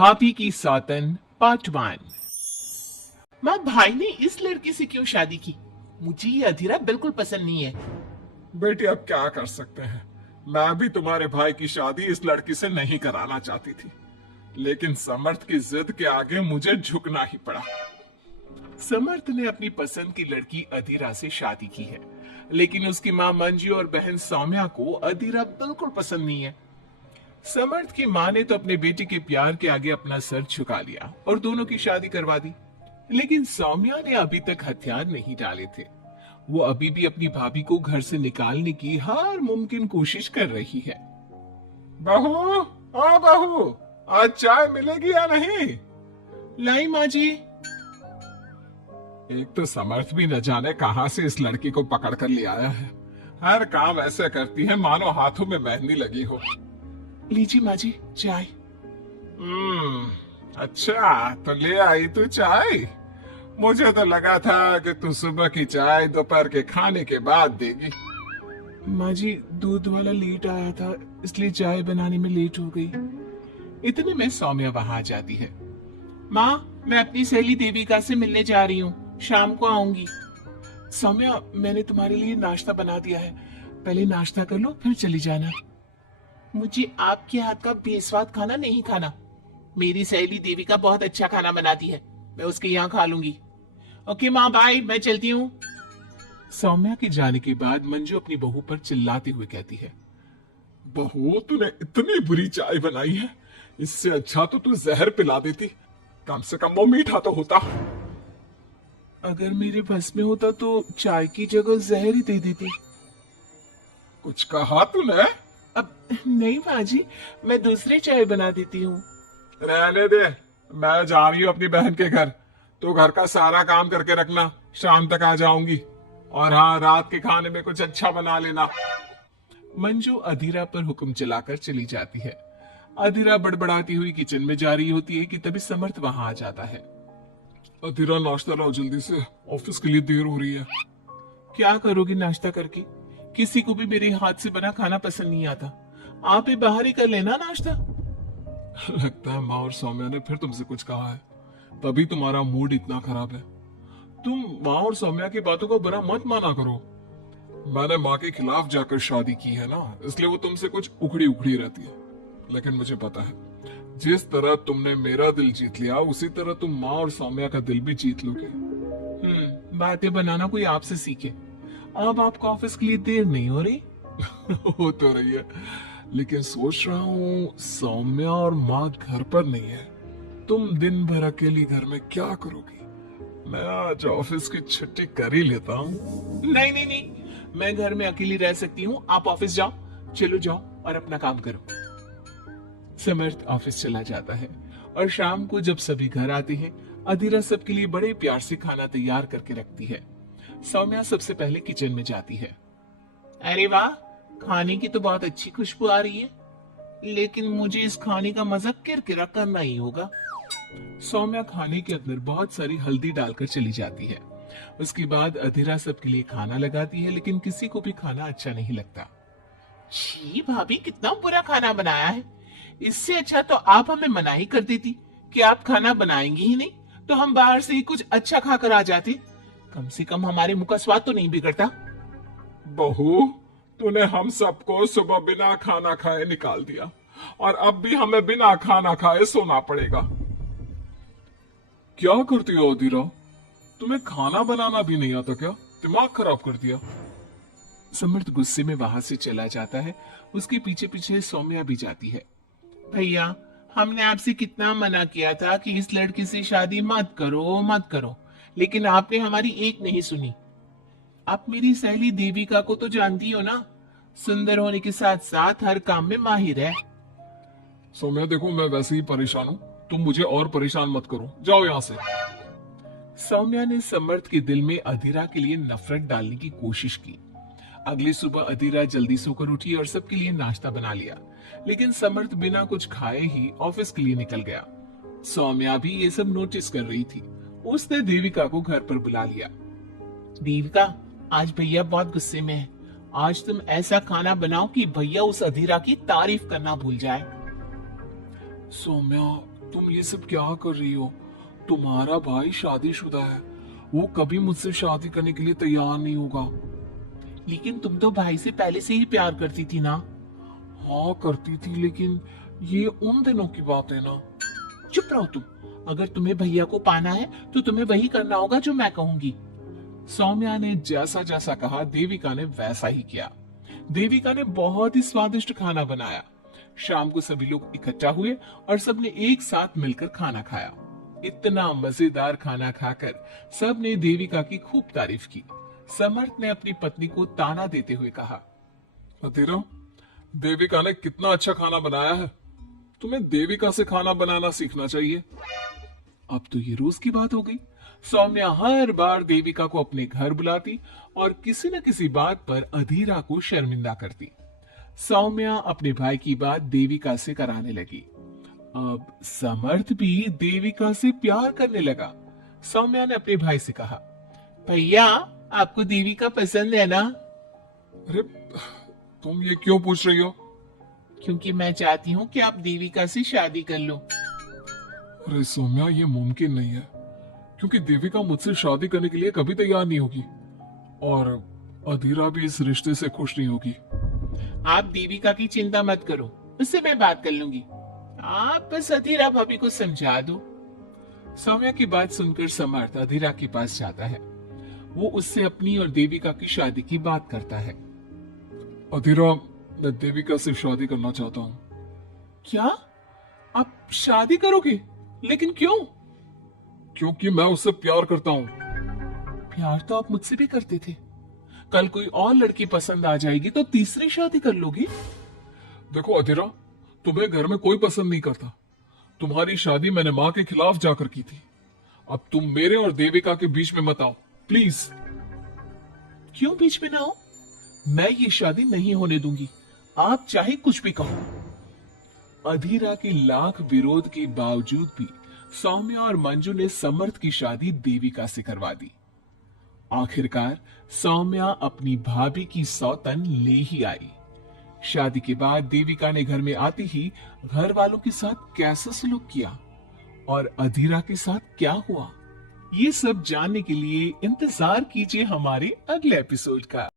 भाभी की सौतन पार्ट 1। माँ, भाई ने इस लड़की से क्यों शादी की? मुझे ये अधीरा बिल्कुल पसंद नहीं है। बेटी अब क्या कर सकते हैं। मैं भी तुम्हारे भाई की शादी इस लड़की से नहीं कराना चाहती थी, लेकिन समर्थ की जिद के आगे मुझे झुकना ही पड़ा। समर्थ ने अपनी पसंद की लड़की अधीरा से शादी की है, लेकिन उसकी माँ मंजू और बहन सौम्या को अधीरा बिल्कुल पसंद नहीं है। समर्थ की माँ ने तो अपने बेटे के प्यार के आगे अपना सर झुका लिया और दोनों की शादी करवा दी। लेकिन सौम्या ने अभी तक हथियार नहीं डाले थे। वो अभी भी अपनी भाभी को घर से निकालने की हर मुमकिन कोशिश कर रही है। बहू, ओ बहू, आज चाय मिलेगी या नहीं? लाई माँ जी। एक तो समर्थ भी न जाने कहां से इस लड़की को पकड़ कर ले आया है। हर काम ऐसे करती है मानो हाथों में मेहंदी लगी हो। लीजिए माँ जी चाय। अच्छा तो ले आई तू चाय। मुझे तो लगा था कि तू सुबह की चाय दोपहर के खाने के बाद देगी। माँ जी, दूध वाला लेट आया था, इसलिए चाय बनाने में लेट हो गई। इतने में सौम्या वहां आ जाती है। माँ, मैं अपनी सहेली देविका से मिलने जा रही हूँ, शाम को आऊंगी। सौम्या, मैंने तुम्हारे लिए नाश्ता बना दिया है, पहले नाश्ता कर लो फिर चली जाना। मुझे आपके हाथ का बेस्वाद खाना नहीं खाना। मेरी सहेली देविका बहुत अच्छा खाना बनाती है, मैं उसके यहाँ खा लूंगी। ओके माँ, बाय, मैं चलती हूँ। सौम्या के जाने के बाद मंजू अपनी बहू पर चिल्लाते हुए कहती है, बहू तूने इतनी बुरी चाय बनाई है, इससे अच्छा तो तू जहर पिला देती, कम से कम वो मीठा तो होता। अगर मेरे बस में होता तो चाय की जगह जहर ही दे देती। कुछ कहा तूने? अब नहीं माँ जी, मैं दूसरी चाय बना देती हूँ। रहने दे, मैं जा रही हूँ अपनी बहन के घर। तो घर का सारा काम करके रखना, शाम तक आ जाऊंगी। और हाँ, रात के खाने में कुछ अच्छा बना लेना। मंजू अधीरा पर हुक्म चलाकर चली जाती है। अधीरा बड़बड़ाती हुई किचन में जा रही होती है कि तभी समर्थ वहां आ जाता है। अधीरा नाश्ता लाओ जल्दी से, ऑफिस के लिए देर हो रही है। क्या करोगी नाश्ता करके? किसी को भी मेरे हाथ से बना खाना पसंद नहीं आता। आप ही बाहर ही कर लेना नाश्ता। लगता है माँ और सौम्या ने फिर तुमसे कुछ कहा है, तभी तुम्हारा मूड इतना खराब है। तुम माँ और सौम्या की बातों को बुरा मत माना करो। मैंने माँ के खिलाफ जाकर शादी की है ना, इसलिए वो तुमसे कुछ उखड़ी उखड़ी रहती है। लेकिन मुझे पता है, जिस तरह तुमने मेरा दिल जीत लिया, उसी तरह तुम माँ और सौम्या का दिल भी जीत लोगे। बातें बनाना कोई आपसे सीखे। अब आपको ऑफिस के लिए देर नहीं हो रही? हो तो रही है, लेकिन सोच रहा हूँ सौम्या और माँ घर पर नहीं है। तुम दिन भर अकेली घर में क्या करोगी? मैं आज ऑफिस की छुट्टी कर ही लेता हूँ। नहीं नहीं नहीं, मैं घर में अकेली रह सकती हूँ, आप ऑफिस जाओ। चलो जाओ और अपना काम करो। समर्थ ऑफिस चला जाता है और शाम को जब सभी घर आते हैं, अधीरा सबके लिए बड़े प्यार से खाना तैयार करके रखती है। सौम्या सबसे पहले किचन में जाती है। अरे वाह, खाने की तो बहुत अच्छी खुशबू आ रही है, लेकिन मुझे इस खाने का मजा किरकिरा करना ही होगा। सौम्या खाने के अंदर बहुत सारी हल्दी डालकर चली जाती है। उसके बाद अधीरा सबके लिए खाना लगाती है, लेकिन किसी को भी खाना अच्छा नहीं लगता। छी भाभी, कितना बुरा खाना बनाया है। इससे अच्छा तो आप हमें मना ही कर देती कि आप खाना बनाएंगी ही नहीं, तो हम बाहर से ही कुछ अच्छा खाकर आ जाते। कम से कम हमारे मुंह का स्वाद तो नहीं बिगड़ता। बहू, तूने हम सबको सुबह बिना खाना खाए निकाल दिया, और अब भी हमें बिना खाना खाए सोना पड़ेगा। क्या करती हो अधीरा? तुम्हें खाना बनाना भी नहीं आता क्या? दिमाग खराब कर दिया। समर्थ गुस्से में वहां से चला जाता है। उसके पीछे पीछे सौम्या भी जाती है। भैया, हमने आपसे कितना मना किया था कि इस लड़की से शादी मत करो मत करो, लेकिन आपने हमारी एक नहीं सुनी। आप मेरी सहेली देविका को तो जानती हो ना, सुंदर होने के साथ साथ हर काम में माहिर है। सौम्या देखो, मैं वैसे ही परेशान हूँ, तुम मुझे और परेशान मत करो, जाओ यहाँ से। सौम्या ने समर्थ के दिल में अधीरा के लिए नफरत डालने की कोशिश की। अगली सुबह अधीरा जल्दी सोकर उठी और सबके लिए नाश्ता बना लिया, लेकिन समर्थ बिना कुछ खाए ही ऑफिस के लिए निकल गया। सौम्या भी ये सब नोटिस कर रही थी। उसने देविका को घर पर बुला लिया। देविका, आज भैया बहुत गुस्से में है। आज तुम ऐसा खाना बनाओ कि भैया उस अधीरा की तारीफ करना भूल जाए। सौम्या, तुम ये सब क्या कर रही हो? तुम्हारा भाई शादीशुदा है, वो कभी मुझसे शादी करने के लिए तैयार नहीं होगा। लेकिन तुम तो भाई से पहले से ही प्यार करती थी ना। हाँ करती थी, लेकिन ये उन दिनों की बात है ना। चुप रहो तुम। अगर तुम्हें भैया को पाना है तो तुम्हें वही करना होगा जो मैं कहूंगी। सौम्या ने जैसा जैसा कहा देविका ने वैसा ही किया। देविका ने बहुत ही स्वादिष्ट खाना बनाया। शाम को सभी लोग इकट्ठा हुए और सबने एक साथ मिलकर खाना खाया। इतना मजेदार खाना खाकर सबने देविका की खूब तारीफ की। समर्थ ने अपनी पत्नी को ताना देते हुए कहा, अधीरा, देविका ने कितना अच्छा खाना बनाया है। तुम्हें देविका से खाना बनाना सीखना चाहिए। अब तो ये रोज की बात हो गई। सौम्या हर बार देविका को अपने घर बुलाती और किसी न किसी बात पर अधीरा को शर्मिंदा करती। सौम्या अपने भाई की बात देविका से कराने लगी। अब समर्थ भी देविका से प्यार करने लगा। सौम्या ने अपने भाई से कहा, भैया आपको देविका पसंद है ना? अरे तुम ये क्यों पूछ रही हो? क्योंकि मैं चाहती हूँ कि आप देविका से शादी कर लो। अरे सौम्या, ये मुमकिन नहीं है, क्योंकि देविका मुझसे शादी करने के लिए कभी तैयार नहीं होगी और अधीरा भी इस रिश्ते से खुश नहीं होगी। आप देविका की चिंता मत करो, उससे मैं बात कर लूंगी। आप बस अधीरा भाभी को समझा दो। सौम्या की बात सुनकर समर्थ अधीरा के पास जाता है। वो उससे अपनी और देविका की शादी की बात करता है। अधीरा, मैं देविका से शादी करना चाहता हूँ। क्या? आप शादी करोगे? लेकिन क्यों? क्योंकि मैं उससे प्यार करता हूँ। प्यार तो आप मुझसे भी करते थे। कल कोई और लड़की पसंद आ जाएगी तो तीसरी शादी कर लोगे? देखो अधीरा, तुम्हें घर में कोई पसंद नहीं करता। तुम्हारी शादी मैंने माँ के खिलाफ जाकर की थी। अब तुम मेरे और देविका के बीच में मत आओ, प्लीज। क्यों बीच में ना हो? मैं ये शादी नहीं होने दूंगी, आप चाहे कुछ भी कहो। अधीरा के लाख विरोध के बावजूद भी सौम्या और मंजू ने समर्थ की शादी देविका से करवा दी। आखिरकार सौम्या अपनी भाभी की सौतन ले ही आई। शादी के बाद देविका ने घर में आते ही घर वालों के साथ कैसा सलूक किया और अधीरा के साथ क्या हुआ, ये सब जानने के लिए इंतजार कीजिए हमारे अगले एपिसोड का।